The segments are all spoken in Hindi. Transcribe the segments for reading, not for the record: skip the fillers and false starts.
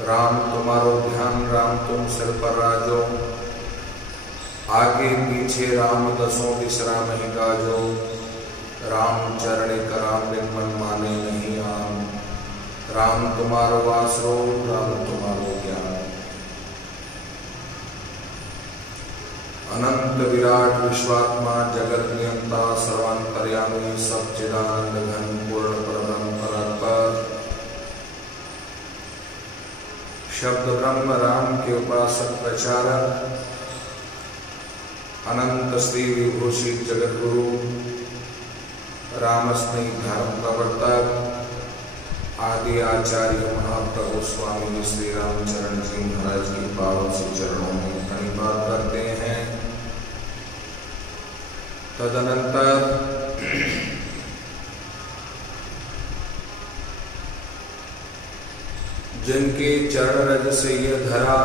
राम तुम्हारो ध्यान राम तुम सिर पर राजो, आगे पीछे राम दसों दिस राम ही गाजो। राम चरण कराम बिन मन माने नहीं आम, राम तुम्हारो आसरो राम तुम्हारो ज्ञान। अनंत विराट विश्वात्मा जगत नियंता सर्वांतर्यामी सच्चिदानंद घन पूर्ण परम परात्पर शब्द ब्रह्म राम के उपासक प्रचारक अनंत श्री विभूषित जगत गुरु राम स्नेही धर्म प्रवर्तक आदि आचार्य महाप्रभु स्वामी श्री रामचरण जी महाराज की पावन से चरणों में प्रणिपात करते हैं। तदनंतर जिनके चरण रज से यह धरा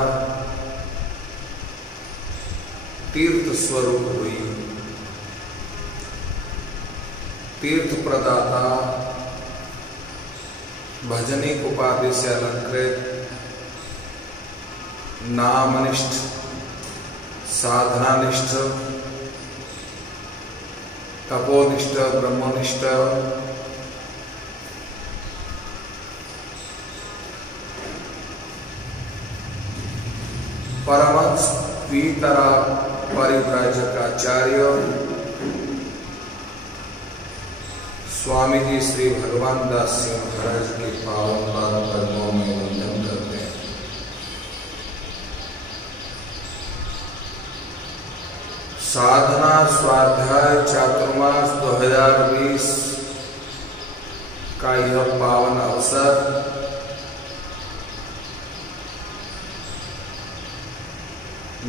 तीर्थ स्वरूप हुई, तीर्थ प्रदाता भजनिक उपाधि से अलंकृत नामनिष्ठ साधनानिष्ठ तपोनिष्ठ ब्रह्मनिष्ठ परमहंस पीतरा परिव्राजकाचार्य स्वामी जी श्री भगवान दास सिंह महाराज के पावन पाद पद्मों में वंदन करते हैं। साधना स्वाध्याय चातुर्मास 2020 का यह पावन अवसर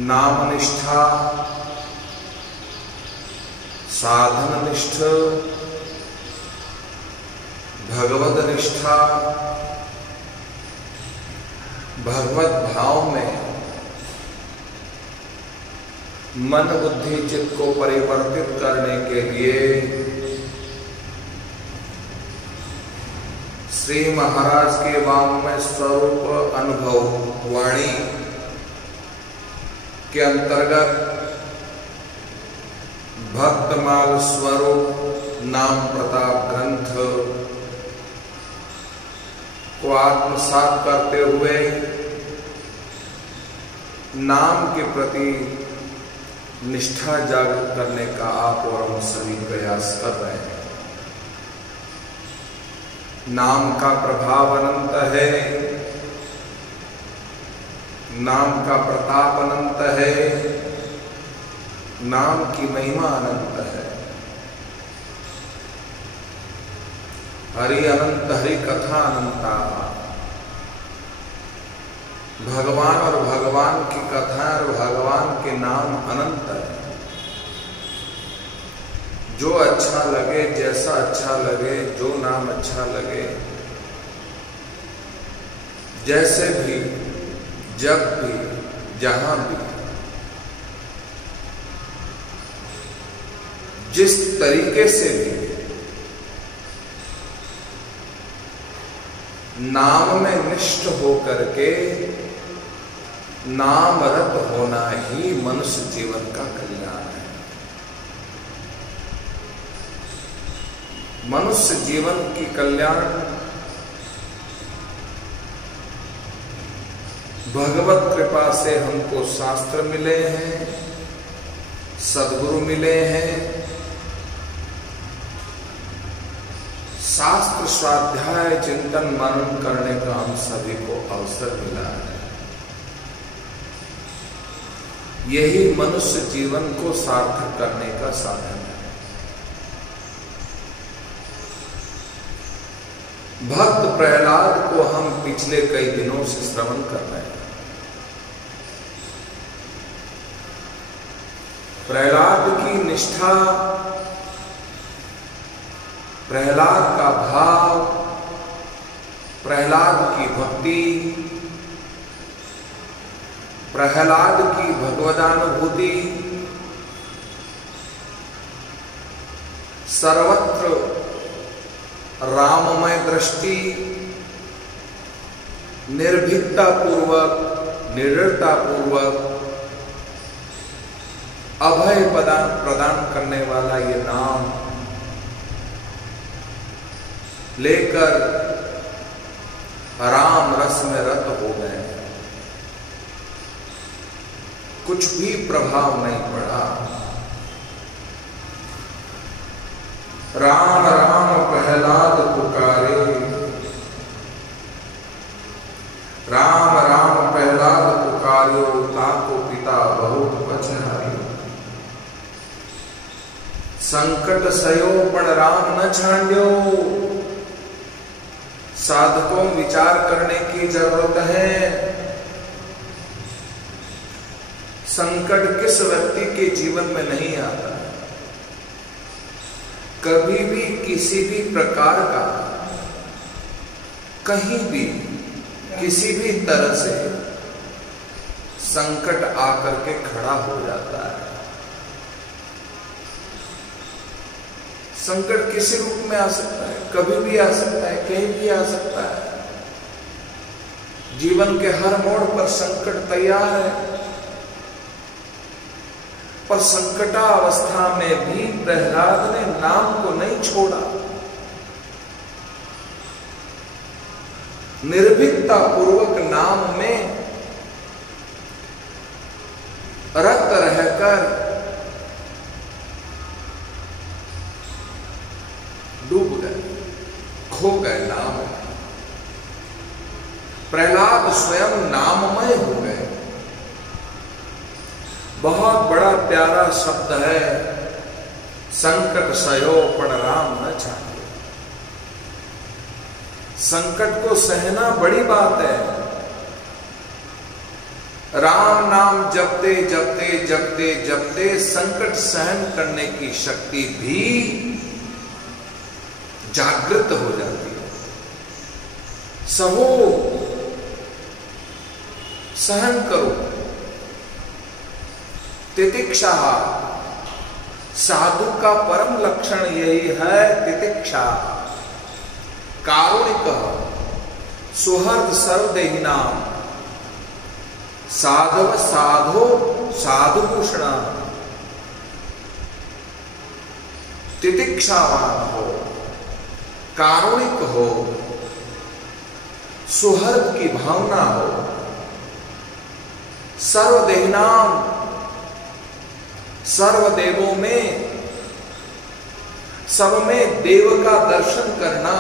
नामनिष्ठा साधननिष्ठ भगवद निष्ठा भगवत भाव में मन बुद्धि चित्त को परिवर्तित करने के लिए श्री महाराज के वाङ्मय स्वरूप अनुभव वाणी के अंतर्गत भक्तमाल स्वरूप नाम प्रताप ग्रंथ को आत्मसात करते हुए नाम के प्रति निष्ठा जागृत करने का आप और हम सभी प्रयास कर रहे हैं। नाम का प्रभाव अनंत है, नाम का प्रताप अनंत है, नाम की महिमा अनंत है। हरि अनंत हरि कथा अनंता, भगवान और भगवान की कथा और भगवान के नाम अनंत है। जो अच्छा लगे, जैसा अच्छा लगे, जो नाम अच्छा लगे, जैसे भी, जब भी, जहां भी, जिस तरीके से भी नाम में निष्ठ होकर के नाम रत होना ही मनुष्य जीवन का कल्याण है। मनुष्य जीवन की कल्याण भगवत कृपा से हमको शास्त्र मिले हैं, सद्गुरु मिले हैं, शास्त्र स्वाध्याय चिंतन मनन करने का हम सभी को अवसर मिला है। यही मनुष्य जीवन को सार्थक करने का साधन है। भक्त प्रहलाद को हम पिछले कई दिनों से श्रवण कर रहे हैं। प्रहलाद की निष्ठा, प्रहलाद का भाव, प्रहलाद की भक्ति, प्रहलाद की भगवदानुभूति सर्वत्र राममय दृष्टि, निर्भीकता पूर्वक, निडरता पूर्वक अभय प्रदान करने वाला ये नाम लेकर राम रस में रत हो गए। कुछ भी प्रभाव नहीं पड़ा। राम राम प्रहलाद पुकारे, राम राम प्रहलाद पुकार्यो, ताको पिता बहुत बचनारी। संकट सयो पण राम न छांड्यो। साधकों विचार करने की जरूरत है। संकट किस व्यक्ति के जीवन में नहीं आता। कभी भी किसी भी प्रकार का, कहीं भी, किसी भी तरह से संकट आकर के खड़ा हो जाता है। संकट किसी रूप में आ सकता है, कभी भी आ सकता है, कहीं भी आ सकता है। जीवन के हर मोड़ पर संकट तैयार है। पर संकटावस्था में भी प्रहलाद ने नाम को नहीं छोड़ा। निर्भीकता पूर्वक नाम में रत रहकर डूब गए, खो गए नाम। प्रहलाद स्वयं नाममय हो गए। बहुत बड़ा प्यारा शब्द है, संकट सयो पण राम न छांड्यो। संकट को सहना बड़ी बात है। राम नाम जपते जपते जपते जपते संकट सहन करने की शक्ति भी जागृत हो जाती है। सहो, सहन करो। तितिक्षा, साधु का परम लक्षण यही है, तितिक्षा। कारुणिक, सुहृद सर्वदेहिनाम, साधव साधो साधुभूषण। तितिक्षावान हो, कारुणिक हो, सुहृद की भावना हो। सर्वदेहिनाम, सर्वदेवों में, सब में देव का दर्शन करना,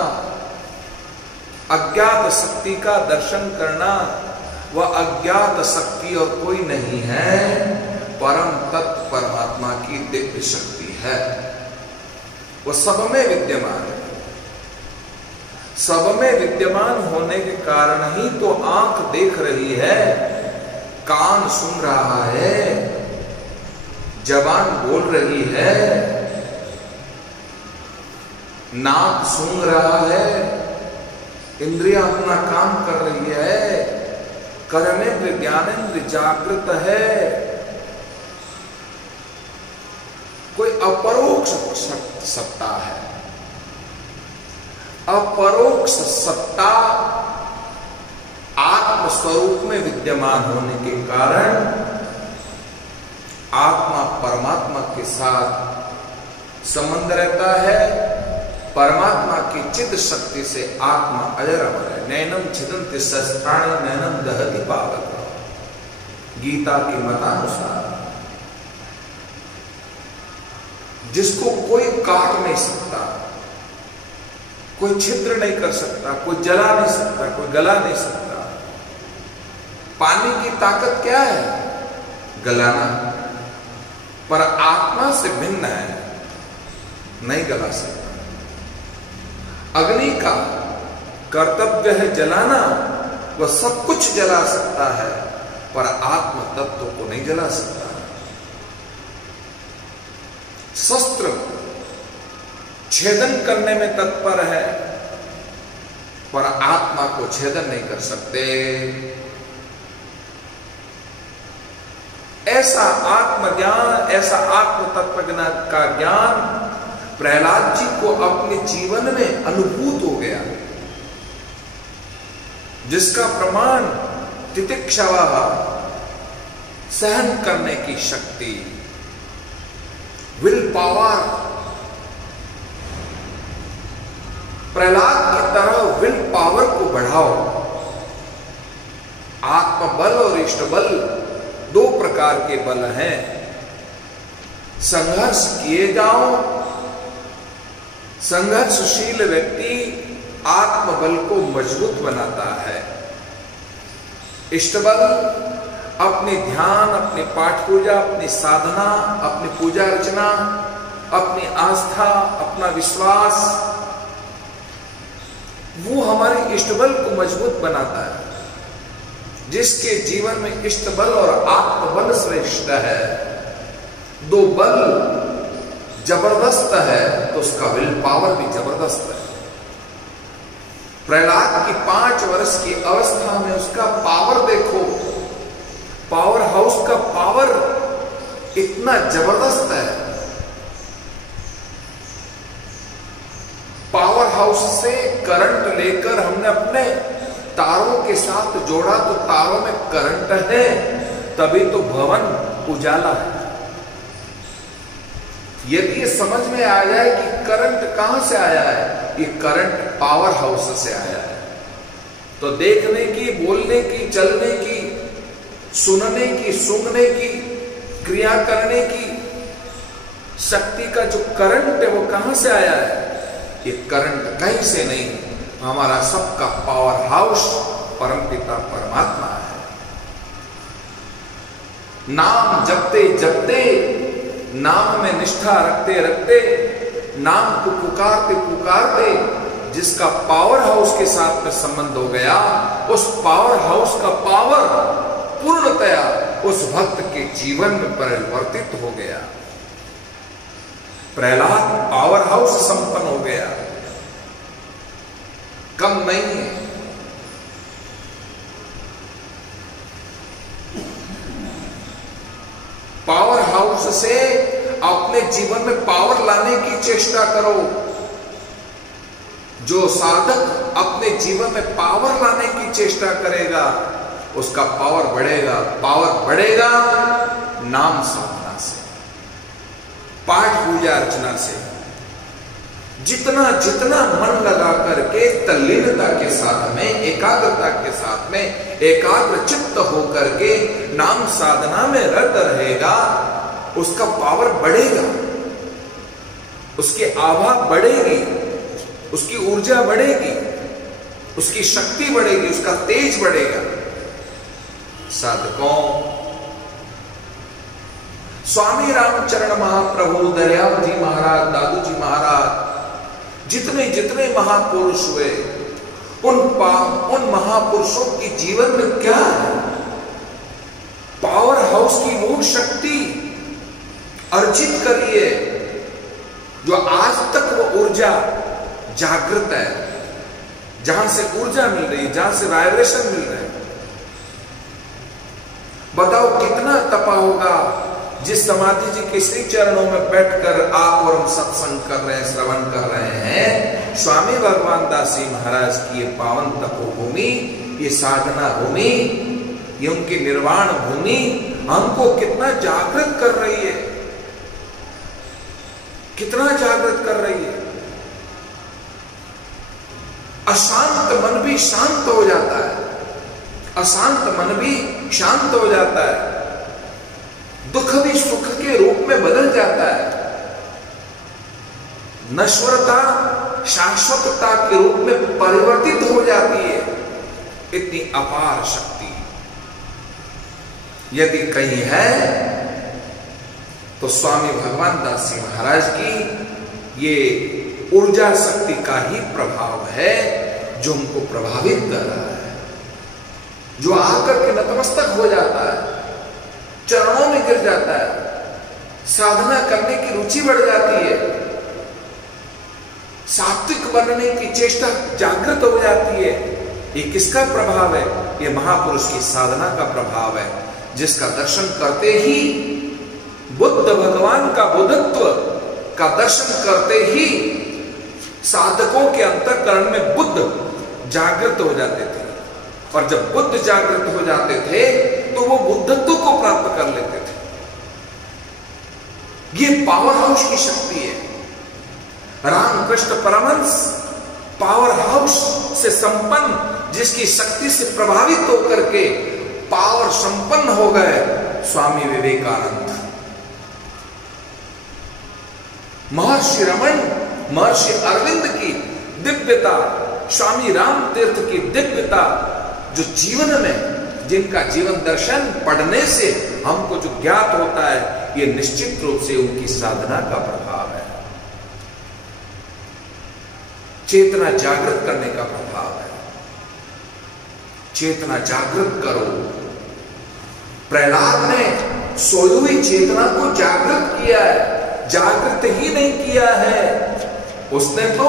अज्ञात शक्ति का दर्शन करना। वह अज्ञात शक्ति और कोई नहीं है, परम तत्व परमात्मा की दिव्य शक्ति है। वह सब में विद्यमान है। सब में विद्यमान होने के कारण ही तो आंख देख रही है, कान सुन रहा है, जबान बोल रही है, नाक सूंघ रहा है, इंद्रियां अपना काम कर रही है, कर्मेंद्र ज्ञानेंद्र जागृत है। कोई अपरोक्ष सत्ता है। अपरोक्ष सत्ता आत्म स्वरूप में विद्यमान होने के कारण आत्मा परमात्मा के साथ संबंध रहता है। परमात्मा की चिद शक्ति से आत्मा अजर अमर है। नैनम छिदन्ति शस्त्राणि नैनम दहति पावक, गीता के मतानुसार। जिसको कोई काट नहीं सकता, कोई छिद्र नहीं कर सकता, कोई जला नहीं सकता, कोई गला नहीं सकता। पानी की ताकत क्या है? गलाना। पर आत्मा से भिन्न है, नहीं गला सकता। अग्नि का कर्तव्य है जलाना, वह सब कुछ जला सकता है, पर आत्म तत्व को नहीं जला सकता। शस्त्र छेदन करने में तत्पर है, पर आत्मा को छेदन नहीं कर सकते। ऐसा आत्मज्ञान, ऐसा आत्म तत्व का ज्ञान प्रहलाद जी को अपने जीवन में अनुभूत हो गया। जिसका प्रमाण तितिक्षवा, सहन करने की शक्ति, विल पावर। प्रहलाद की तरह विल पावर को बढ़ाओ। आत्मबल और इष्टबल दो प्रकार के बल हैं। संघर्ष किए जाओ। संघर्षशील व्यक्ति आत्मबल को मजबूत बनाता है। इष्टबल अपने ध्यान, अपने पाठ पूजा, अपनी साधना, अपनी पूजा अर्चना, अपनी आस्था, अपना विश्वास, वो हमारे इष्टबल को मजबूत बनाता है। जिसके जीवन में इष्टबल और आत्मबल श्रेष्ठ है, दो बल जबरदस्त है, तो उसका विल पावर भी जबरदस्त है। प्रहलाद की 5 वर्ष की अवस्था में उसका पावर देखो, पावर हाउस का पावर इतना जबरदस्त है। पावर हाउस से करंट लेकर हमने अपने तारों के साथ जोड़ा, तो तारों में करंट है, तभी तो भवन उजाला है। यदि ये समझ में आ जाए कि करंट कहां से आया है, ये करंट पावर हाउस से आया है, तो देखने की, बोलने की, चलने की, सुनने की, सूंघने की, क्रिया करने की शक्ति का जो करंट है वो कहां से आया है? ये करंट कहीं से नहीं, हमारा सबका पावर हाउस परमपिता परमात्मा है। नाम जपते जपते, नाम में निष्ठा रखते रखते, नाम को पुकारते पुकारते जिसका पावर हाउस के साथ में संबंध हो गया, उस पावर हाउस का पावर पूर्णतया उस भक्त के जीवन में परिवर्तित हो गया। प्रहलाद पावर हाउस संपन्न हो गया, कम नहीं है। पावर हाउस से अपने जीवन में पावर लाने की चेष्टा करो। जो साधक अपने जीवन में पावर लाने की चेष्टा करेगा, उसका पावर बढ़ेगा। पावर बढ़ेगा नाम साधना से, पाठ पूजा अर्चना से। जितना जितना मन लगा करके तल्लीनता के साथ में, एकाग्रता के साथ में, एकाग्र चित्त होकर के नाम साधना में रत रहेगा, उसका पावर बढ़ेगा, उसकी आभा बढ़ेगी, उसकी ऊर्जा बढ़ेगी, उसकी शक्ति बढ़ेगी, उसका तेज बढ़ेगा। साधकों, स्वामी रामचरण महाप्रभु, दयाल जी महाराज, दादू जी महाराज, जितने जितने महापुरुष हुए, उन महापुरुषों के जीवन में क्या है? पावर हाउस की मूल शक्ति अर्जित करिए, जो आज तक वो ऊर्जा जागृत है, जहां से ऊर्जा मिल रही है, जहां से वाइब्रेशन मिल रहा है। बताओ कितना तपा होगा जिस समाधि जी के श्री चरणों में बैठकर आप और हम सत्संग कर रहे हैं, श्रवण कर रहे हैं। स्वामी भगवान दास जी महाराज की ये पावन तपोभूमि, ये साधना भूमि, ये उनकी निर्वाण भूमि हमको कितना जागृत कर रही है, कितना जागृत कर रही है। अशांत मन भी शांत हो जाता है, अशांत मन भी शांत हो जाता है, दुख भी सुख के रूप में बदल जाता है, नश्वरता शाश्वतता के रूप में परिवर्तित हो जाती है। इतनी अपार शक्ति यदि कहीं है तो स्वामी भगवान दास जी महाराज की ये ऊर्जा शक्ति का ही प्रभाव है जो हमको प्रभावित कर रहा है, जो आकर के नतमस्तक हो जाता है, चरणों में गिर जाता है, साधना करने की रुचि बढ़ जाती है, सात्विक बनने की चेष्टा जागृत हो जाती है। ये किसका प्रभाव है? ये महापुरुष की साधना का प्रभाव है, जिसका दर्शन करते ही बुद्ध भगवान का बुद्धत्व का दर्शन करते ही साधकों के अंतःकरण में बुद्ध जागृत हो जाते थे। और जब बुद्ध जागृत हो जाते थे तो वो बुद्धत्व को प्राप्त कर लेते थे। ये पावर हाउस की शक्ति है। रामकृष्ण परमहंस पावर हाउस से संपन्न, जिसकी शक्ति से प्रभावित होकर के पावर संपन्न हो गए स्वामी विवेकानंद। महर्षि रमन, महर्षि अरविंद की दिव्यता, स्वामी राम तीर्थ की दिव्यता, जो जीवन में, जिनका जीवन दर्शन पढ़ने से हमको जो ज्ञात होता है, ये निश्चित रूप से उनकी साधना का प्रभाव है, चेतना जागृत करने का प्रभाव है। चेतना जागृत करो। प्रहलाद ने सोई हुई चेतना को जागृत किया है, जागृत ही नहीं किया है, उसने तो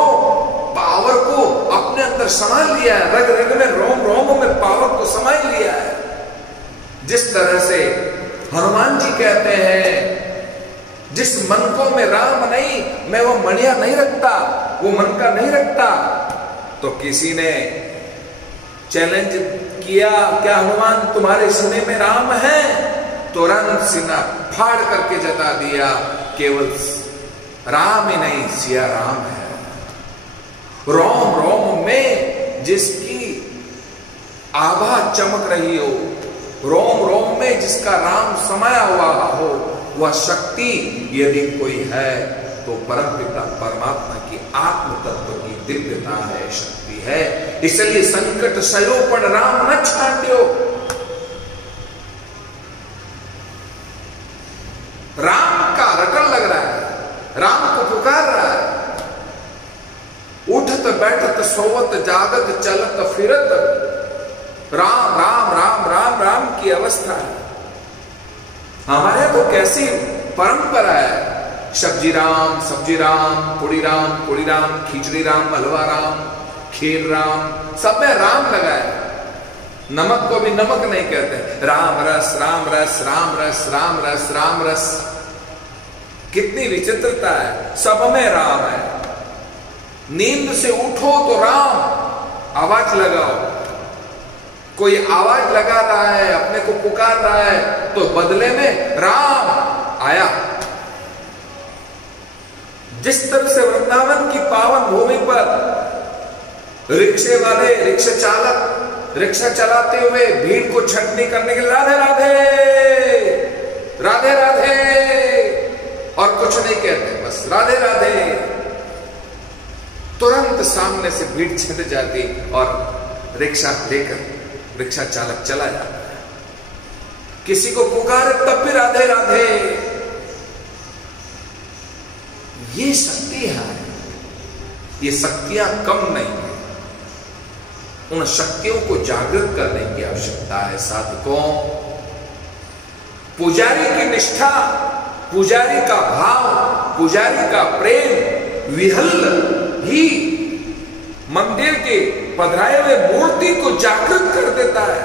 पावर को अपने अंदर संभाल लिया है, रग रग में, रोम रोम में पावर को संभाल लिया है। जिस तरह से हनुमान जी कहते हैं, जिस मन को मैं राम नहीं, मैं वो मणिया नहीं रखता, वो मन का नहीं रखता। तो किसी ने चैलेंज किया, क्या हनुमान तुम्हारे सीने में राम है? तुरंत सीना फाड़ करके जता दिया, केवल राम ही नहीं, सिया राम है। रोम रोम में जिसकी आभा चमक रही हो, रोम रोम में जिसका राम समाया हुआ हो, वह शक्ति यदि कोई है तो परमपिता परमात्मा की आत्म तत्व की दिव्यता है, शक्ति है। इसलिए संकट सयोपन राम न छाट्यो। राम का रटन लग रहा है, राम को पुकार रहा है। उठत बैठत सोवत जागत चलत फिरत, राम राम राम राम राम की अवस्था है। हमारे तो कैसी परंपरा है, सब्जी राम, पुड़ी राम, खिचड़ी राम, हलवा राम, खीर राम, सब में राम लगा है। नमक को भी नमक नहीं कहते, राम रस, राम रस, राम रस, राम रस, राम रस। कितनी विचित्रता है, सब में राम है। नींद से उठो तो राम, आवाज लगाओ। कोई आवाज लगा रहा है, अपने को पुकार रहा है, तो बदले में राम आया। जिस तरह से वृंदावन की पावन भूमि पर रिक्शे वाले, रिक्शा चालक रिक्शा चलाते हुए भीड़ को छंटनी करने के लिए राधे राधे राधे राधे और कुछ नहीं कहते, बस राधे राधे, तुरंत सामने से भीड़ छिड़ जाती और रिक्शा लेकर रिक्शा चालक चला जाता है। किसी को पुकारे तब भी राधे राधे। ये शक्ति है, ये शक्तियां कम नहीं है। उन शक्तियों को जागृत करने की आवश्यकता है साधकों। पुजारी की निष्ठा, पुजारी का भाव, पुजारी का प्रेम विहल्ल ही मंदिर के पधराए हुए मूर्ति को जागृत कर देता है।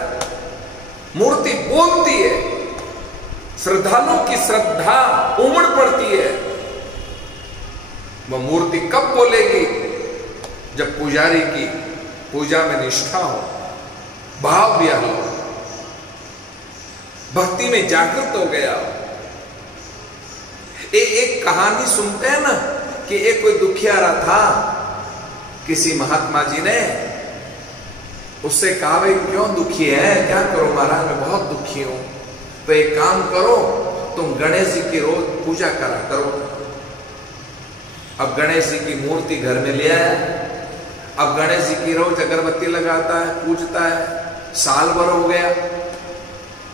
मूर्ति बोलती है, श्रद्धालुओं की श्रद्धा उमड़ पड़ती है। वह मूर्ति कब बोलेगी? जब पुजारी की पूजा में निष्ठा हो, भाव दिया हो, भक्ति में जागृत हो गया हो। एक कहानी सुनते हैं ना कि एक कोई दुखियारा था, किसी महात्मा जी ने उससे कहा, भाई क्यों दुखी है? क्या करो महाराज, मैं बहुत दुखी हूं। तो एक काम करो, तुम गणेश जी की रोज पूजा करा करो। अब गणेश जी की मूर्ति घर में ले आया। अब गणेश जी की रोज अगरबत्ती लगाता है, पूजता है। साल भर हो गया,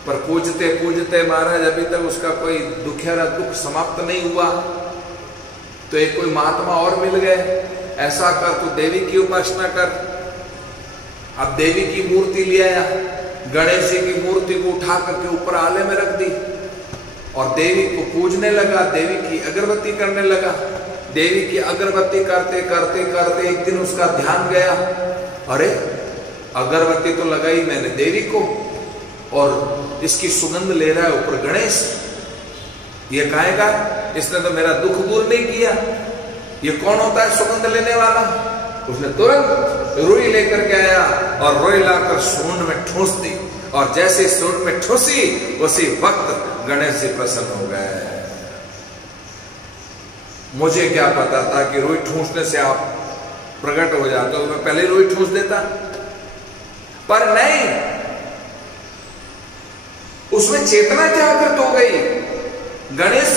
पर पूजते पूजते महाराज अभी तक उसका कोई दुखियारा दुख समाप्त नहीं हुआ। तो एक कोई महात्मा और मिल गए, ऐसा कर तू देवी की उपासना कर। अब देवी की मूर्ति ले आया, गणेश जी की मूर्ति को उठा करके ऊपर आले में रख दी और देवी को पूजने लगा, देवी की अगरबत्ती करने लगा। देवी की अगरबत्ती करते करते करते एक दिन उसका ध्यान गया, अरे अगरबत्ती तो लगाई मैंने देवी को और इसकी सुगंध ले रहा है ऊपर गणेश। ये कहेगा इसने तो मेरा दुख दूर नहीं किया, ये कौन होता है सुगंध लेने वाला? उसने तुरंत रुई लेकर के आया और रुई लाकर सूंड में ठूंस दी, और जैसे सूंड में ठूसी उसी वक्त गणेश जी प्रसन्न हो गए। मुझे क्या पता था कि रुई ठूंसने से आप प्रकट हो जाते हो, मैं पहले रुई ठूंस देता, पर नहीं, उसमें चेतना जागृत हो गई। गणेश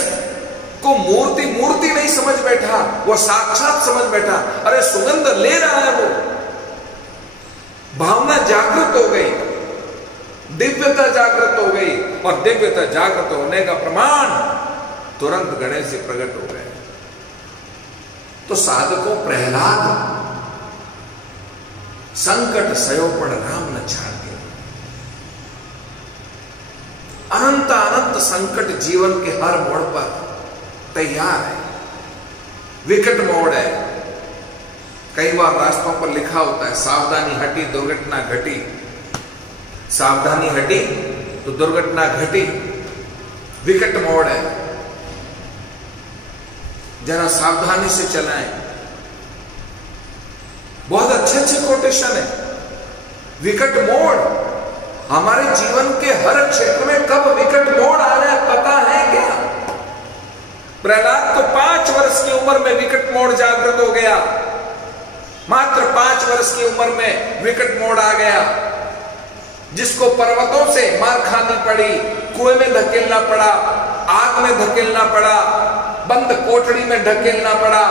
को मूर्ति मूर्ति नहीं समझ बैठा, वो साक्षात समझ बैठा। अरे सुगंध ले रहा है वो, भावना जागृत हो गई, दिव्यता जागृत हो गई, और दिव्यता जागृत होने का प्रमाण तुरंत गणेश जी प्रकट हो गए। तो साधकों, प्रहलाद संकट सयो पण राम न छाड़े। अनंत अनंत संकट जीवन के हर मोड़ पर तैयार है, विकट मोड़ है। कई बार रास्तों पर लिखा होता है सावधानी हटी दुर्घटना घटी, सावधानी हटी तो दुर्घटना घटी। विकट मोड़ है, जरा सावधानी से चलाएं। बहुत अच्छे अच्छे कोटेशन है। विकट मोड़, हमारे जीवन के हर क्षेत्र में कब विकट मोड़ आ रहा है पता है क्या? प्रहलाद तो 5 वर्ष की उम्र में विकट मोड़ जागृत हो गया, मात्र 5 वर्ष की उम्र में विकट मोड़ आ गया, जिसको पर्वतों से मार खानी पड़ी, कुएं में धकेलना पड़ा, आग में धकेलना पड़ा, बंद कोठड़ी में धकेलना पड़ा,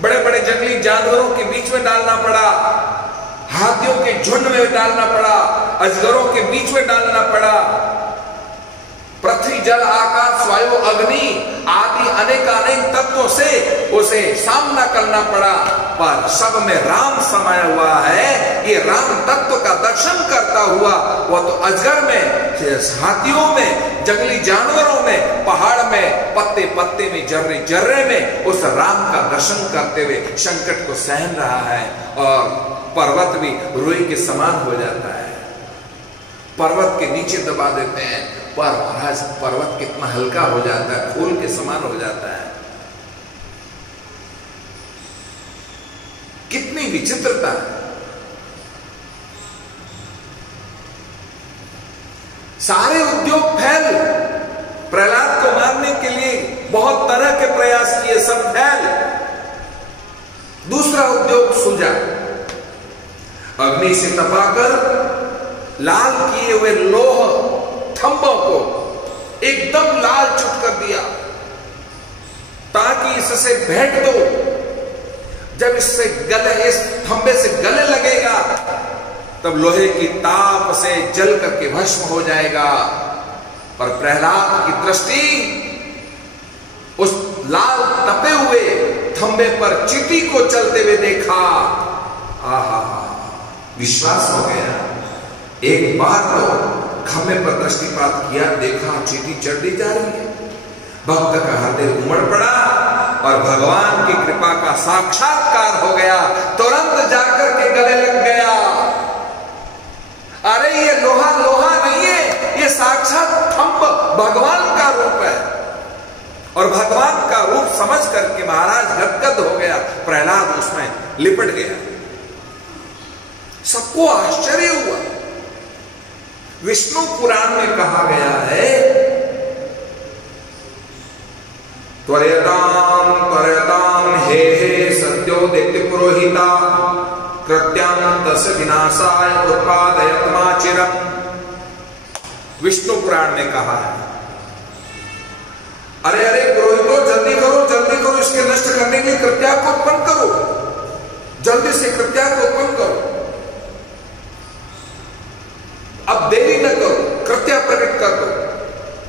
बड़े बड़े जंगली जानवरों के बीच में डालना पड़ा, हाथियों के झुंड में डालना पड़ा, अजगरों के बीच में डालना पड़ा, पृथ्वी जल आकाश वायु अग्नि आदि अनेकानेक तत्वों से उसे सामना करना पड़ा, पर सब में राम समाया हुआ है। ये राम तत्व का दर्शन करता हुआ वह तो अजगर में, हाथियों में, जंगली जानवरों में, पहाड़ में, पत्ते पत्ते में, जर्रे जर्रे में उस राम का दर्शन करते हुए संकट को सहन रहा है। और पर्वत भी रुई के समान हो जाता है, पर्वत के नीचे दबा देते हैं, पर महाराज पर्वत कितना हल्का हो जाता है, फूल के समान हो जाता है। कितनी विचित्रता है। सारे उद्योग फैल, प्रहलाद को मारने के लिए बहुत तरह के प्रयास किए, सब फैल। दूसरा उद्योग सूझा, अग्नि से तपाकर लाल किए हुए लोह थंबों को एकदम लाल चुट कर दिया, ताकि इससे भेंट दो। जब इससे गले, इस थंबे से गले लगेगा, तब लोहे की ताप से जल करके भस्म हो जाएगा। पर प्रहलाद की दृष्टि उस लाल तपे हुए थंबे पर चींटी को चलते हुए देखा। आहा, विश्वास हो गया। एक बार तो खंबे पर दृष्टिपात किया, देखा चींटी चढ़ती जा रही है। भक्त का हृदय उमड़ पड़ा और भगवान की कृपा का साक्षात्कार हो गया, तुरंत जाकर के गले लग गया। अरे ये लोहा लोहा नहीं है, ये साक्षात थंब भगवान का रूप है। और भगवान का रूप समझ करके महाराज गदगद हो गया, प्रहलाद उसमें लिपट गया। सबको आश्चर्य हुआ। विष्णु पुराण में कहा गया है, त्वरयताम त्वरयताम हे हे सद्यो दैत्य पुरोहिता कृत्यां तस्य विनाशाय उत्पादयत्माचिरम्। विष्णु पुराण में कहा है, अरे अरे पुरोहितो जल्दी करो, इसके नष्ट करने के लिए कृत्या को उत्पन्न करो, जल्दी से कृत्या को उत्पन्न करो, अब देरी न करो, कृत्या प्रकट कर दो।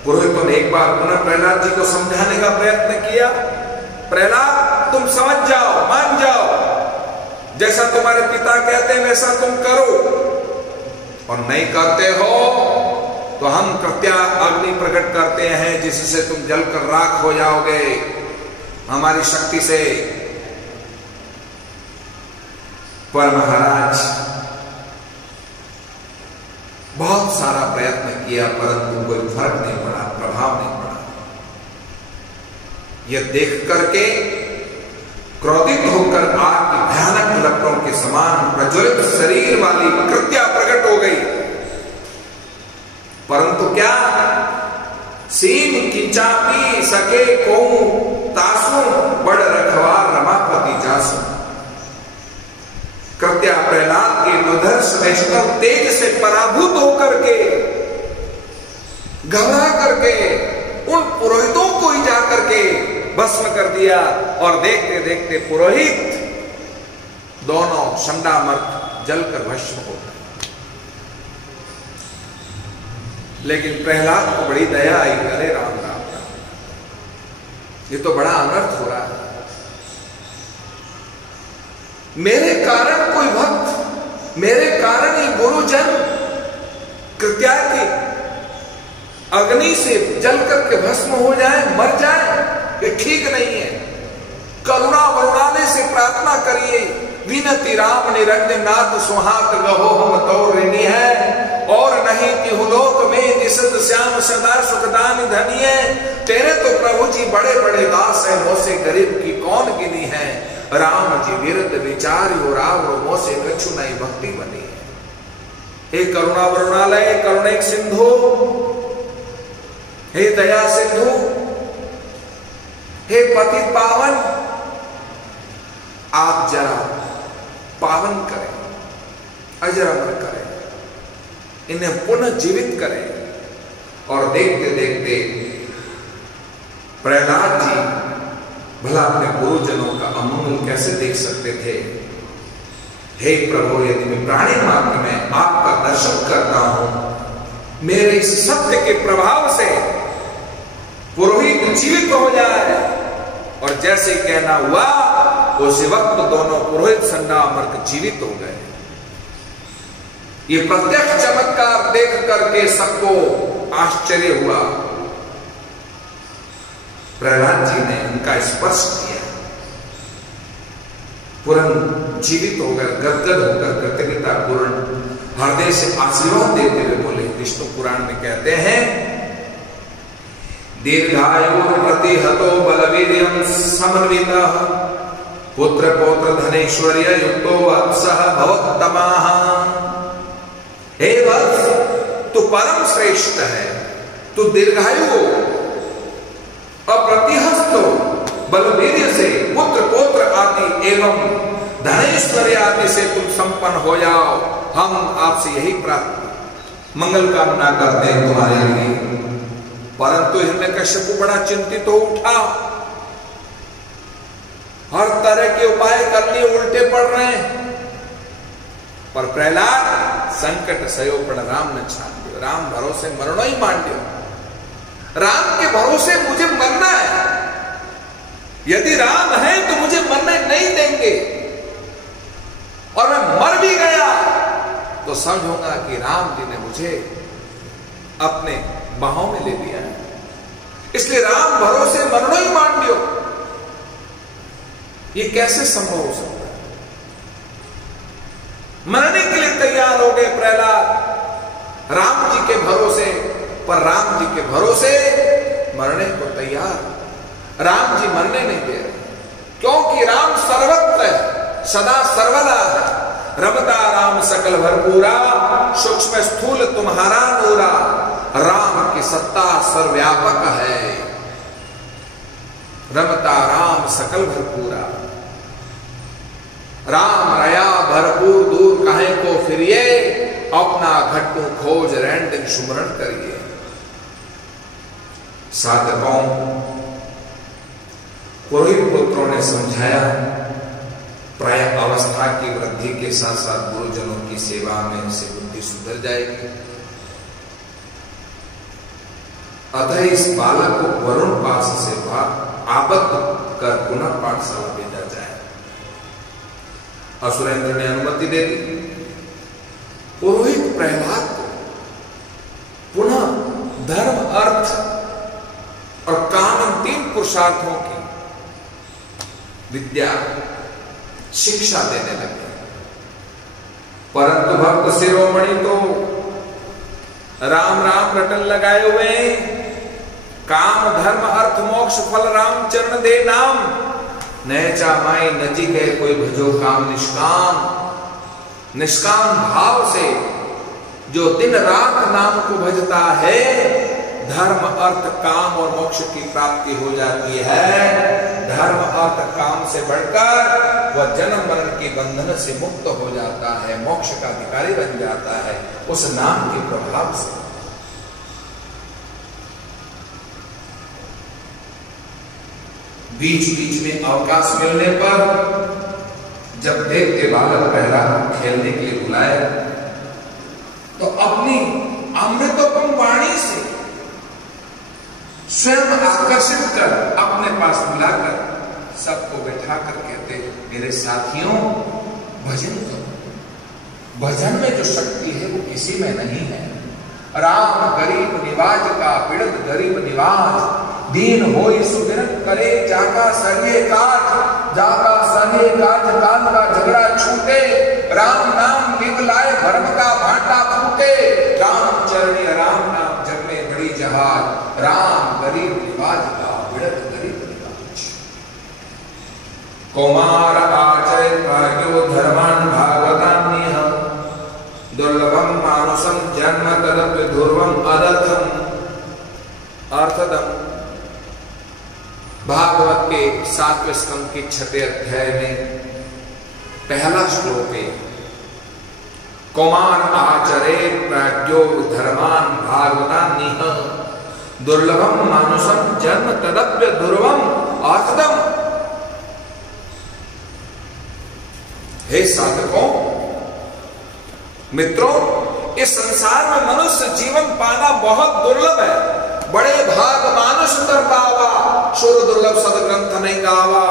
पुरोहितों ने एक बार पुनः प्रहलाद जी को समझाने का प्रयत्न किया। प्रहलाद, तुम समझ जाओ, मान जाओ, जैसा तुम्हारे पिता कहते हैं वैसा तुम करो, और नहीं करते हो तो हम कृत्या अग्नि प्रकट करते हैं, जिससे तुम जलकर राख हो जाओगे हमारी शक्ति से। पर महाराज बहुत सारा प्रयत्न किया, परंतु कोई फर्क नहीं पड़ा, प्रभाव नहीं पड़ा। यह देख करके क्रोधित होकर आग की भयानक लपटों के समान प्रज्वलित शरीर वाली कृत्या प्रकट हो गई। परंतु क्या सीम किंचापी सके को तासु बड़ रखवार रमापति जासु। कृत्या प्रहलाद के दुर्धर्ष वैष्णव तेज से पराभूत होकर के घबरा करके उन पुरोहितों को ही जाकर के भस्म कर दिया। और देखते देखते पुरोहित दोनों षंडामर्क जलकर भस्म हो गए। लेकिन प्रहलाद को बड़ी दया आई, अरे राम राम राम, ये तो बड़ा अनर्थ हो रहा है। मेरे कारण कोई भक्त, मेरे कारण ही गुरुजन कृत्या की अग्नि से जल करके भस्म हो जाए, मर जाए, ये ठीक नहीं है। करुणा वरुणालय से प्रार्थना करिए, विनती राम निरंजन नाथ सुहात गहो हम तो ऋणी है, और नहीं तिहुलोक में निषद श्याम सदा सुखदान धनी है। तेरे तो प्रभु जी बड़े बड़े दास है, मोसे गरीब की कौन गिनी है। राम जी विरुद्ध विचार हो राव मोसे कछु नहीं भक्ति बनी है। हे करुणा वरुणालय, करुणिक सिंधु, हे दया सिंधु, हे पतित पावन, आप जरा पावन करें, अजरामर करें, इन्हें पुनः जीवित करें। और देखते देखते प्रहलाद जी भला अपने गुरुजनों का अमंगल कैसे देख सकते थे। हे प्रभु, यदि मैं प्राणी मात्र में आपका दर्शन करता हूं, मेरे इस सत्य के प्रभाव से पुरोहित जीवित हो जाए, और जैसे कहना हुआ उसी वक्त दोनों पुरोहित षंडामर्क जीवित हो गए। ये प्रत्यक्ष चमत्कार देख करके सबको आश्चर्य हुआ। प्रहलाद जी ने उनका स्पर्श किया, तुरंत जीवित होकर गदगद होकर कृतज्ञता पूर्ण हृदय से आशीर्वाद देते हुए बोले। विष्णु पुराण में कहते हैं, दीर्घायु प्रतिहतो बलवीर्यं समन्वितः पुत्र पौत्र धनेश्वर्य युक्तो वत्सः भवत्तमाः। हे वत्स, तू परम श्रेष्ठ है, तू दीर्घायु हो, अप्रतिहस्त हो, बलवीर्य से पुत्र पौत्र आदि एवं धनेश्वर्य आदि से तुम संपन्न हो जाओ। हम आपसे यही प्रार्थना मंगल कामना करते हैं तुम्हारे लिए। परंतु हिरण्यकश्यप बड़ा चिंतित हो उठा, हर तरह के उपाय कर लिए, उल्टे पड़ रहे हैं। पर प्रहलाद संकट सयो पण राम न छान दियो, राम भरोसे मरणो ही मान दियो। राम के भरोसे मुझे मरना है, यदि राम है तो मुझे मरने नहीं देंगे, और मैं मर भी गया तो समझूंगा कि राम जी ने मुझे अपने बाहों में ले लिया है। इसलिए राम भरोसे मरणो ही मान लियो। ये कैसे संभव हो सकता है? मरने के लिए तैयार हो गए प्रहलाद राम जी के भरोसे, पर राम जी के भरोसे मरने को तैयार। राम जी मरने नहीं दे रहे, क्योंकि राम सर्वत्र है, सदा सर्वदा है। रमता राम सकल भरपूरा, सूक्ष्म स्थूल तुम्हारा नूरा। राम की सत्ता सर्वव्यापक है, रमता राम सकल भरपूरा। राम रया भरपूर दूर काहे को फिरिए, अपना घटू खोज रैन दिन सुमरण करिए। साधकों, पुरोहित पुत्रों ने समझाया, प्राय अवस्था की वृद्धि के साथ साथ गुरुजनों की सेवा में से बुद्धि सुधर जाएगी। अतः इस बालक को वरुण पास से आबद्ध कर पुनः पाठशाला भेजा जाए। असुरेंद्र ने अनुमति दे दी। पुरोहित प्रहलाद को पुनः धर्म, अर्थ और काम, इन तीन पुरुषार्थों की विद्या शिक्षा देने लगे। परंतु भक्त शिरोमणि तो राम राम रटन लगाए हुए, काम धर्म अर्थ मोक्ष फल राम चरण दे नाम। नय चामाई नची के कोई भजो काम निष्काम। निष्काम भाव से जो दिन रात नाम को भजता है, धर्म अर्थ काम और मोक्ष की प्राप्ति हो जाती है। धर्म अर्थ काम से बढ़कर वह जन्म मरण के बंधन से मुक्त हो जाता है, मोक्ष का अधिकारी बन जाता है उस नाम के प्रभाव से। बीच बीच में अवकाश मिलने पर जब देव के बालक पहला खेलने के लिए बुलाए तो अपनी अमृतोपम वाणी से स्वयं आकर्षित कर अपने पास बुलाकर सबको बैठा कर कहते, मेरे साथियों भजन करो। भजन में जो शक्ति है वो किसी में नहीं है। राम गरीब निवाज का पीड़ित गरीब निवाज, दीन होई सुबिरत करे जाका सरिये काज, जाका सरिये काज काल का झगड़ा छूटे, राम नाम लिव लाए भरम का भाटा फूटे, राम चरणी राम नाम जग में बड़ी जहाज, राम गरीब निवाज का पीड़ित गरीब निवाज। कुमार आचय भाग्यो धर्मान भागवतान्यः, दुर्लभम मानुषम जन्म तदपि ध्रुवम अदर्थम। अर्थदम भागवत के 7वें स्कंद के 6वें अध्याय में पहला श्लोक है, कुमार आचरे प्राज्ञो धर्मान भागवतान्यः, दुर्लभम मानुषम जन्म तदप्य ध्रुवम अर्थदम। हे साधकों, मित्रों, इस संसार में मनुष्य जीवन पाना बहुत दुर्लभ है। बड़े भाग मानुष तर पावा, सुर दुर्लभ सदग्रंथ नहीं गावा।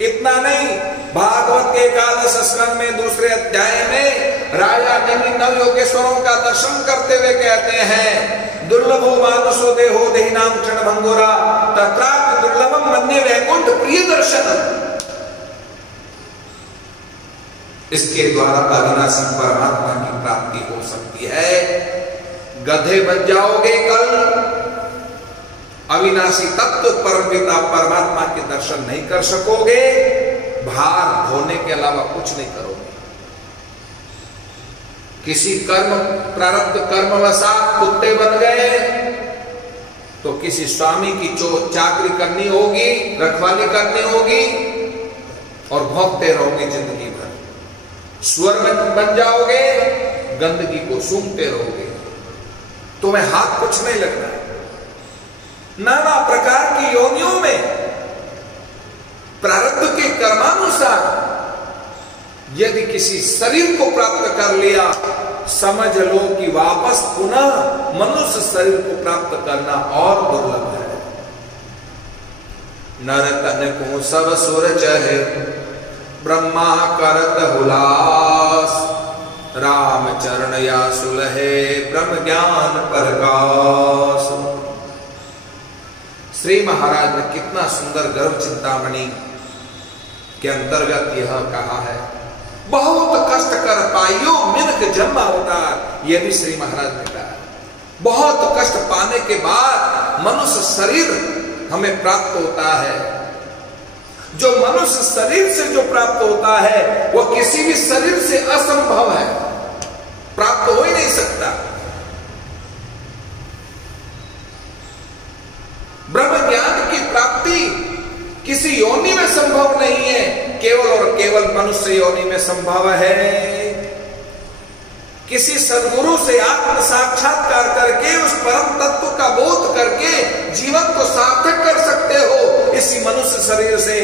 इतना नहीं, भागवत के 11 स्कंद में 2 अध्याय में राजा नवी नव योगेश्वरों का दर्शन करते हुए कहते हैं, दुर्लभो मानुषो देहो देहि नाम क्षण भंगुरा, तत्रापि दुर्लभम मन्ये वैकुंठ प्रिय दर्शन। इसके द्वारा अविनाशी परमात्मा की प्राप्ति हो सकती है। गधे बन जाओगे कल, अविनाशी तत्व परमपिता परमात्मा के दर्शन नहीं कर सकोगे, भार धोने के अलावा कुछ नहीं करोगे। किसी कर्म प्रारब्ध कर्मवशात कुत्ते बन गए तो किसी स्वामी की चाकरी करनी होगी, रखवाली करनी होगी और भोगते रहोगे जिंदगी भर। स्वर में बन जाओगे, गंदगी को सूंघते रहोगे, तुम्हें हाथ कुछ नहीं लगना। नाना प्रकार की योनियों में प्रारब्ध के कर्मानुसार यदि किसी शरीर को प्राप्त कर लिया, समझ लो कि वापस पुनः मनुष्य शरीर को प्राप्त करना और दुर्लभ है। नर तन को सब सुर चहे, ब्रह्मा करत हुलास, राम चरण या सुलहे ब्रह्म ज्ञान प्रकाश। श्री महाराज ने कितना सुंदर गर्भ चिंतामणि के अंतर्गत यह कहा है, बहुत कष्ट कर पाइयो मिनक जन्म अवतार। यह भी श्री महाराज ने कहा, बहुत कष्ट पाने के बाद मनुष्य शरीर हमें प्राप्त होता है। जो मनुष्य शरीर से जो प्राप्त होता है वह किसी भी शरीर से असंभव है, प्राप्त हो ही नहीं सकता। ब्रह्म ज्ञान की प्राप्ति किसी योनि में संभव नहीं है, केवल और केवल मनुष्य योनि में संभव है। किसी सद्गुरु से आत्म साक्षात्कार करके उस परम तत्व का बोध करके जीवन को सार्थक कर सकते हो इसी मनुष्य शरीर से।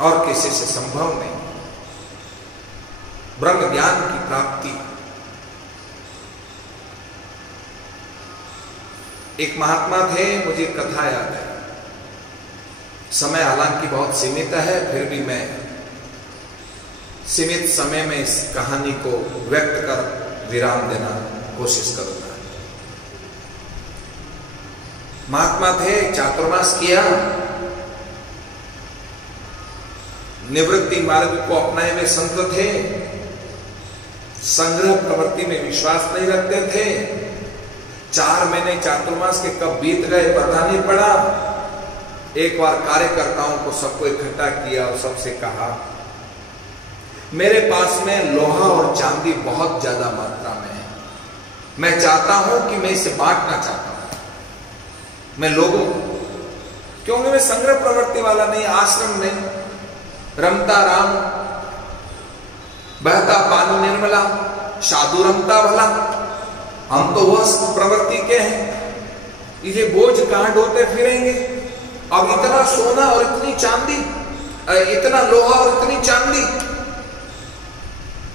और किसी से संभव नहीं। ब्रह्म ज्ञान की प्राप्ति। एक महात्मा थे, मुझे कथा याद है, समय हालांकि बहुत सीमित है, फिर भी मैं सीमित समय में इस कहानी को व्यक्त कर विराम देना कोशिश करूंगा। महात्मा थे, चातुर्मास किया, निवृत्ति मार्ग को अपनाए हुए संत थे, संग्रह प्रवृत्ति में विश्वास नहीं रखते थे, 4 महीने चातुर्मास के कब बीत गए पता नहीं पड़ा। एक बार कार्यकर्ताओं को सबको इकट्ठा किया और सबसे कहा, मेरे पास में लोहा और चांदी बहुत ज्यादा मात्रा में है, मैं चाहता हूं कि मैं इसे बांटना चाहता हूं मैं लोगों को, क्योंकि मैं संग्रह प्रवृत्ति वाला नहीं, आश्रम नहीं, रमता राम बहता पानी निर्मला, साधु रमता भला, हम तो वह प्रवृत्ति के हैं, ये बोझ कहां ढोते फिरेंगे। अब इतना सोना और इतनी चांदी, इतना लोहा और इतनी चांदी,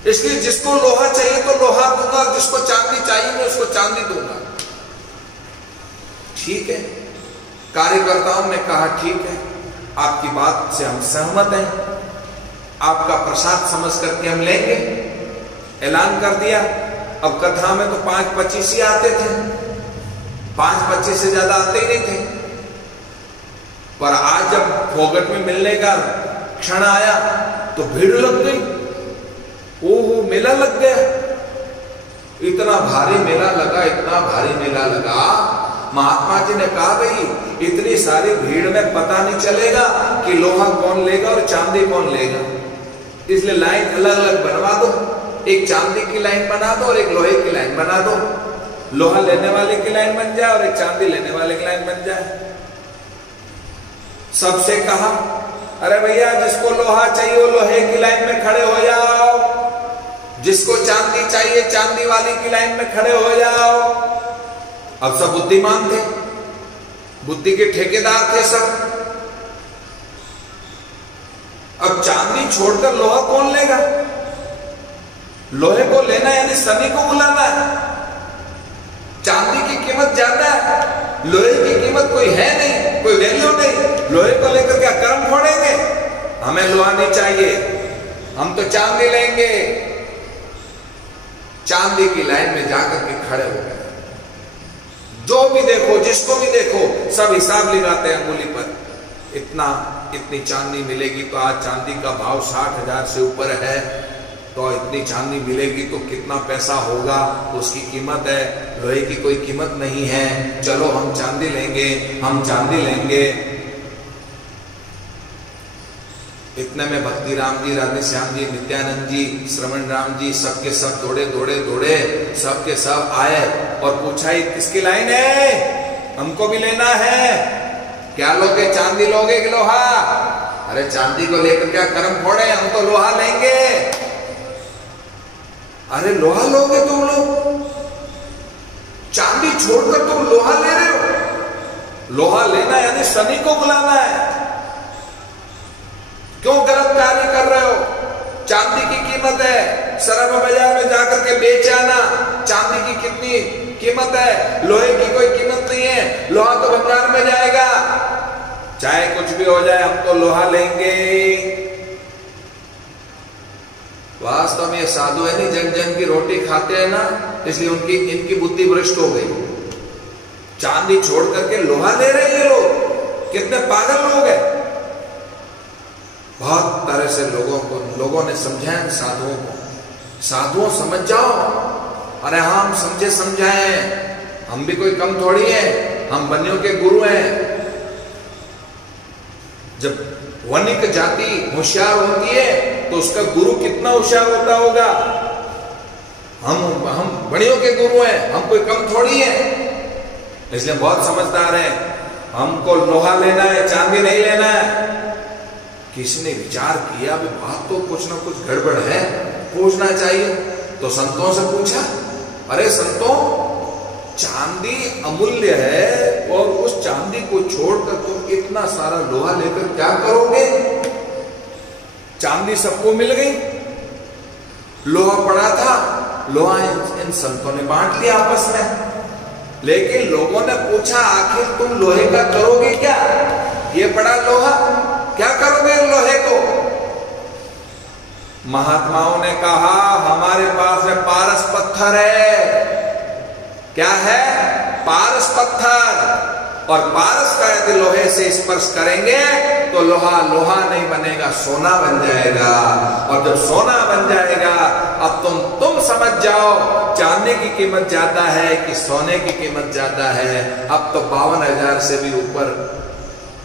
इसलिए जिसको लोहा चाहिए तो लोहा दूंगा, जिसको चांदी चाहिए मैं उसको चांदी दूंगा। ठीक है, कार्यकर्ताओं ने कहा ठीक है, आपकी बात से हम सहमत हैं, आपका प्रसाद समझ करके हम लेंगे। ऐलान कर दिया। अब कथा में तो 5-25 ही आते थे, 5-25 से ज्यादा आते ही नहीं थे, पर आज जब फोगट में मिलने का क्षण आया तो भीड़ लग गई। ओहो, मेला लग गया, इतना भारी मेला लगा, इतना भारी मेला लगा। महात्मा जी ने कहा, भाई इतनी सारी भीड़ में पता नहीं चलेगा कि लोहा कौन लेगा और चांदी कौन लेगा, इसलिए लाइन अलग अलग बनवा दो, एक चांदी की लाइन बना दो और एक लोहे की लाइन बना दो, लोहा लेने वाले की लाइन बन जाए और एक चांदी लेने वाले की लाइन बन जाए। सबसे कहा, अरे भैया जिसको लोहा चाहिए वो लोहे की लाइन में खड़े हो जाओ, जिसको चांदी चाहिए चांदी वाली की लाइन में खड़े हो जाओ। अब सब बुद्धिमान थे, बुद्धि के ठेकेदार थे सब। अब चांदी छोड़कर लोहा कौन लेगा? लोहे को लेना यानी शनि को बुलाना है। चांदी की कीमत ज्यादा है, लोहे की कीमत कोई है नहीं, कोई वैल्यू नहीं। लोहे को लेकर क्या कर्म फोड़ेंगे? हमें लोहा नहीं चाहिए, हम तो चांदी लेंगे। चांदी की लाइन में जाकर के खड़े हो गए। जो भी देखो, जिसको भी देखो, सब हिसाब लगाते हैं अंगुली पर। इतनी चांदी मिलेगी तो आज चांदी का भाव 60,000 से ऊपर है, तो इतनी चांदी मिलेगी तो कितना पैसा होगा, उसकी कीमत है। लोहे की कोई कीमत नहीं है, चलो हम चांदी लेंगे, हम चांदी लेंगे। इतने में भक्ति राम जी, राधे श्याम जी, नित्यानंद जी, श्रवण राम जी, सबके सब दौड़े, सबके सब आए और पूछा, किसकी लाइन है? हमको भी लेना है। क्या लोगे, चांदी लोगे कि लोहा? अरे चांदी को लेकर क्या कर्म फोड़े, हम तो लोहा लेंगे। अरे लोहा लोगे तुम लोग? चांदी छोड़कर तुम लोहा ले रहे हो? लोहा लेना यानी शनि को बुलाना है। क्यों गलत कार्य कर रहे हो? चांदी की कीमत है, सरब बाजार में जाकर के बेच आना। चांदी की कितनी कीमत है, लोहे की कोई कीमत नहीं है। लोहा तो भंडार में जाएगा, चाहे कुछ भी हो जाए, हम तो लोहा लेंगे। वास्तव में साधु है नहीं, जन जन की रोटी खाते हैं ना, इसलिए इनकी बुद्धि भ्रष्ट हो गई। चांदी छोड़ करके लोहा ले रहे हैं ये लोग, कितने पागल लोग हैं। बहुत तरह से लोगों ने समझाया साधुओं को, साधुओं समझ जाओ। अरे हम समझे समझाए, हम भी कोई कम थोड़ी है, हम बनियों के गुरु हैं। जब वनिक जाति होशियार होती है तो उसका गुरु कितना होशियार होता होगा। हम बड़ियों के गुरु हैं, हम कोई कम थोड़ी है, इसलिए बहुत समझदार हैं। हमको लोहा लेना है, चांदी नहीं लेना है। किसने विचार किया, भी बात तो कुछ ना कुछ गड़बड़ है, पूछना चाहिए। तो संतों से पूछा, अरे संतों, चांदी अमूल्य है और उस चांदी को छोड़कर तुम इतना सारा लोहा लेकर क्या करोगे? चांदी सबको मिल गई, लोहा पड़ा था, लोहा इन संतों ने बांट लिया आपस में। लेकिन लोगों ने पूछा, आखिर तुम लोहे का करोगे क्या? ये पड़ा लोहा, क्या करोगे लोहे को? महात्माओं ने कहा, हमारे पास में पारस पत्थर है। क्या है? पारस पत्थर। और पारस का यदि लोहे से स्पर्श करेंगे तो लोहा लोहा नहीं बनेगा, सोना बन जाएगा। और जब सोना बन जाएगा, अब तुम तुम समझ जाओ चांदी की कीमत ज्यादा है कि सोने की कीमत ज्यादा है। अब तो 52,000 से भी ऊपर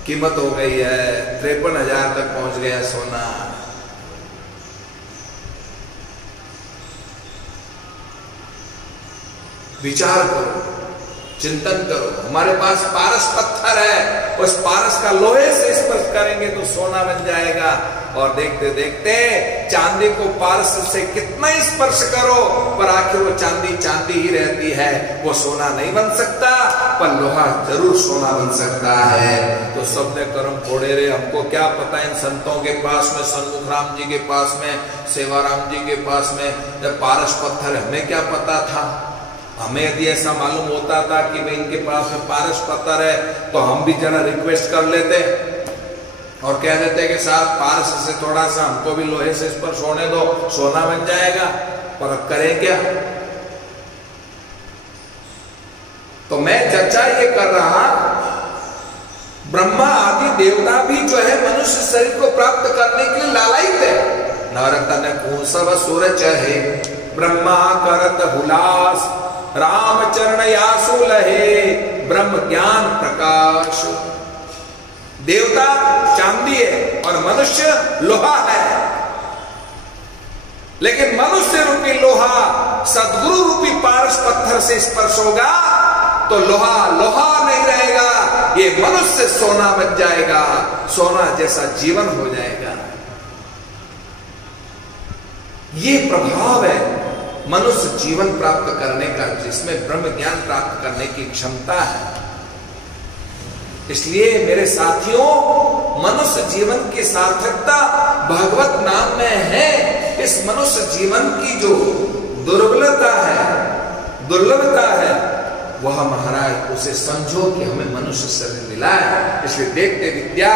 कीमत हो गई है, 53,000 तक पहुंच गया है सोना। विचार करो, चिंतन करो। हमारे पास पारस पत्थर है, उस पारस का लोहे से स्पर्श करेंगे तो सोना बन जाएगा। और देखते देखते चांदी को पारस से कितना ही स्पर्श करो, पर आखिर वो चांदी चांदी ही रहती है, वो सोना नहीं बन सकता, पर लोहा जरूर सोना बन सकता है। तो सबने कर्म फोड़े रे, हमको क्या पता इन संतों के पास में, सन्मुख राम जी के पास में, सेवाराम जी के पास में जब पारस पत्थर, हमें क्या पता था। हमें यदि ऐसा मालूम होता था कि भाई इनके पास में पारस पत्थर है, तो हम भी जरा रिक्वेस्ट कर लेते और कह देते कि साहब पारस से थोड़ा सा हमको भी लोहे से स्पर्श होने दो, सोना बन जाएगा। पर अब करें क्या। तो मैं चर्चा ये कर रहा, ब्रह्मा आदि देवता भी जो है मनुष्य शरीर को प्राप्त करने के लिए लालायित है। नरतन को सब सुर चहे, ब्रह्मा करत हुलास, रामचरण यासु लहे, ब्रह्म ज्ञान प्रकाश। देवता चांदी है और मनुष्य लोहा है, लेकिन मनुष्य रूपी लोहा सदगुरु रूपी पारस पत्थर से स्पर्श होगा तो लोहा लोहा नहीं रहेगा, ये मनुष्य सोना बन जाएगा, सोना जैसा जीवन हो जाएगा। ये प्रभाव है मनुष्य जीवन प्राप्त करने का, जिसमें ब्रह्म ज्ञान प्राप्त करने की क्षमता है। इसलिए मेरे साथियों, मनुष्य जीवन की सार्थकता भगवत नाम में है। इस मनुष्य जीवन की जो दुर्बलता है वह महाराज उसे समझो कि हमें मनुष्य शरीर मिला है। इसलिए देखते विद्या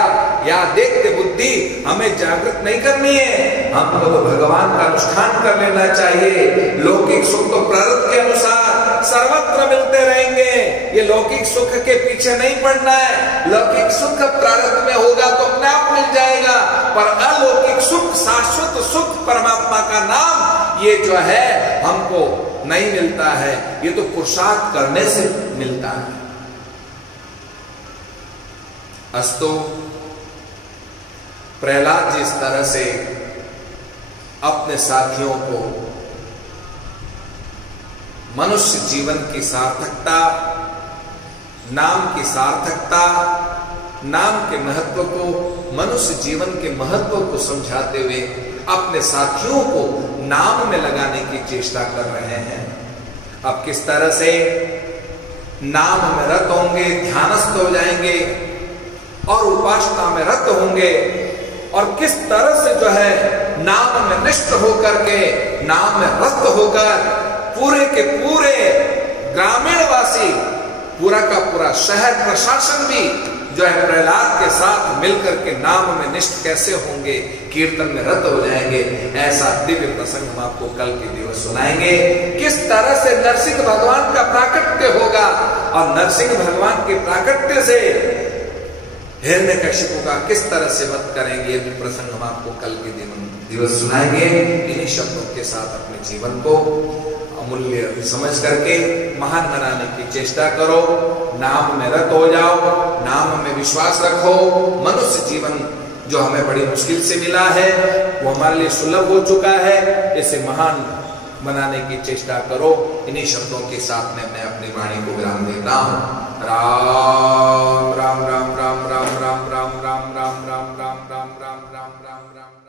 या देखते बुद्धि हमें जागृत नहीं करनी है, हमको तो भगवान का अनुष्ठान कर लेना चाहिए। लौकिक सुख तो प्रारब्ध के अनुसार सर्वत्र मिलते रहेंगे, ये लौकिक सुख के पीछे नहीं पड़ना है। लौकिक सुख प्रारब्ध में होगा तो अपने आप मिल जाएगा, पर अलौकिक सुख, शाश्वत सुख, परमात्मा का नाम, ये जो है हमको नहीं मिलता है, ये तो पुरुषार्थ करने से मिलता है। अस्तो प्रहलाद जी इस तरह से अपने साथियों को मनुष्य जीवन की सार्थकता, नाम की सार्थकता, नाम के महत्व को, मनुष्य जीवन के महत्व को समझाते हुए अपने साथियों को नाम में लगाने की चेष्टा कर रहे हैं। अब किस तरह से नाम में रत होंगे, ध्यानस्थ हो जाएंगे और उपासना में रत होंगे, और किस तरह से जो है नाम में निष्ठ होकर के, नाम में रत होकर पूरे के पूरे ग्रामीणवासी, पूरा का पूरा शहर प्रशासन भी जो है प्रहलाद के साथ मिलकर के नाम में निष्ठ कैसे होंगे, कीर्तन में रत हो जाएंगे। ऐसा दिव्य प्रसंग हम आपको कल के दिवस सुनाएंगे। किस तरह से नरसिंह भगवान का प्राकट्य होगा और नरसिंह भगवान के प्राकट्य से हिरण्यकशिपु का किस तरह से वध करेंगे, ये भी प्रसंग हम आपको कल के दिवस सुनाएंगे। इन्हीं शब्दों के साथ अपने जीवन को अमूल्य समझ करके महान बनाने की चेष्टा करो, नाम में रत हो जाओ, नाम में विश्वास रखो। मनुष्य जीवन जो हमें बड़ी मुश्किल से मिला है वो हमारे लिए सुलभ हो चुका है, इसे महान बनाने की चेष्टा करो। इन्हीं शब्दों के साथ में मैं अपनी वाणी को विराम देता हूँ। राम राम राम राम राम राम राम राम राम राम राम राम राम राम राम राम।